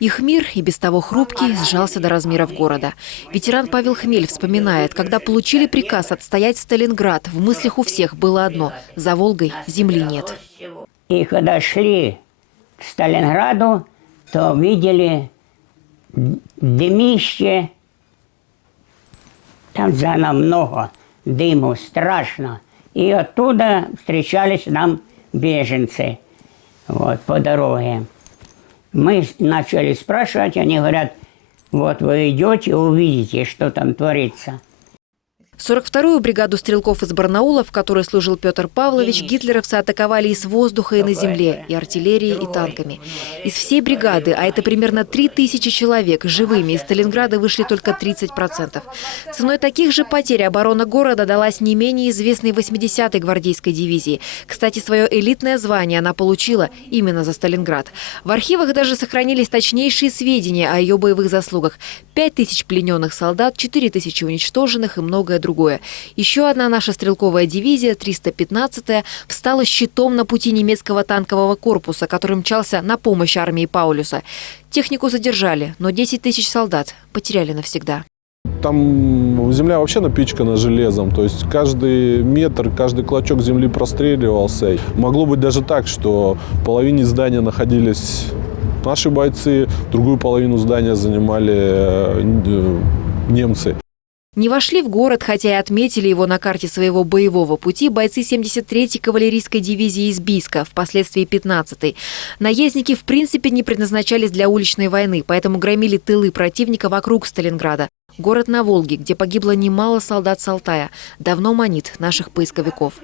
Их мир, и без того хрупкий, сжался до размеров города. Ветеран Павел Хмель вспоминает, когда получили приказ отстоять Сталинград, в мыслях у всех было одно – за Волгой земли нет. И когда шли к Сталинграду, то видели дымище, там заново много дыму, страшно. И оттуда встречались нам беженцы вот, по дороге. Мы начали спрашивать, они говорят, вот вы идете, увидите, что там творится. 42-ю бригаду стрелков из Барнаула, в которой служил Петр Павлович, гитлеровцы атаковали и с воздуха, и на земле, и артиллерией, и танками. Из всей бригады, а это примерно 3000 человек, живыми из Сталинграда вышли только 30%. Ценой таких же потерь оборона города далась не менее известной 80-й гвардейской дивизии. Кстати, свое элитное звание она получила именно за Сталинград. В архивах даже сохранились точнейшие сведения о ее боевых заслугах. 5000 плененных солдат, 4000 уничтоженных и многое другое. Еще одна наша стрелковая дивизия, 315-я, встала щитом на пути немецкого танкового корпуса, который мчался на помощь армии Паулюса. Технику задержали, но 10 000 солдат потеряли навсегда. Там земля вообще напичкана железом, то есть каждый метр, каждый клочок земли простреливался. Могло быть даже так, что в половине здания находились наши бойцы, другую половину здания занимали немцы. Не вошли в город, хотя и отметили его на карте своего боевого пути бойцы 73-й кавалерийской дивизии из Бийска, впоследствии 15-й. Наездники в принципе не предназначались для уличной войны, поэтому громили тылы противника вокруг Сталинграда. Город на Волге, где погибло немало солдат с Алтая, давно манит наших поисковиков.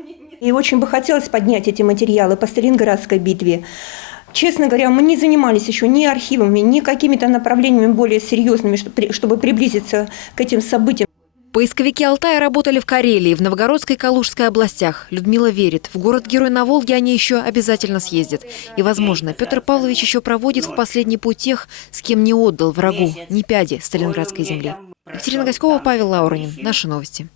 И очень бы хотелось поднять эти материалы по Сталинградской битве. Честно говоря, мы не занимались еще ни архивами, ни какими-то направлениями более серьезными, чтобы приблизиться к этим событиям. Поисковики Алтая работали в Карелии, в Новгородской и Калужской областях. Людмила верит, в город-герой на Волге они еще обязательно съездят. И, возможно, Петр Павлович еще проводит в последний путь тех, с кем не отдал врагу ни пяди Сталинградской земли. Екатерина Гаськова, Павел Лауренин. Наши новости.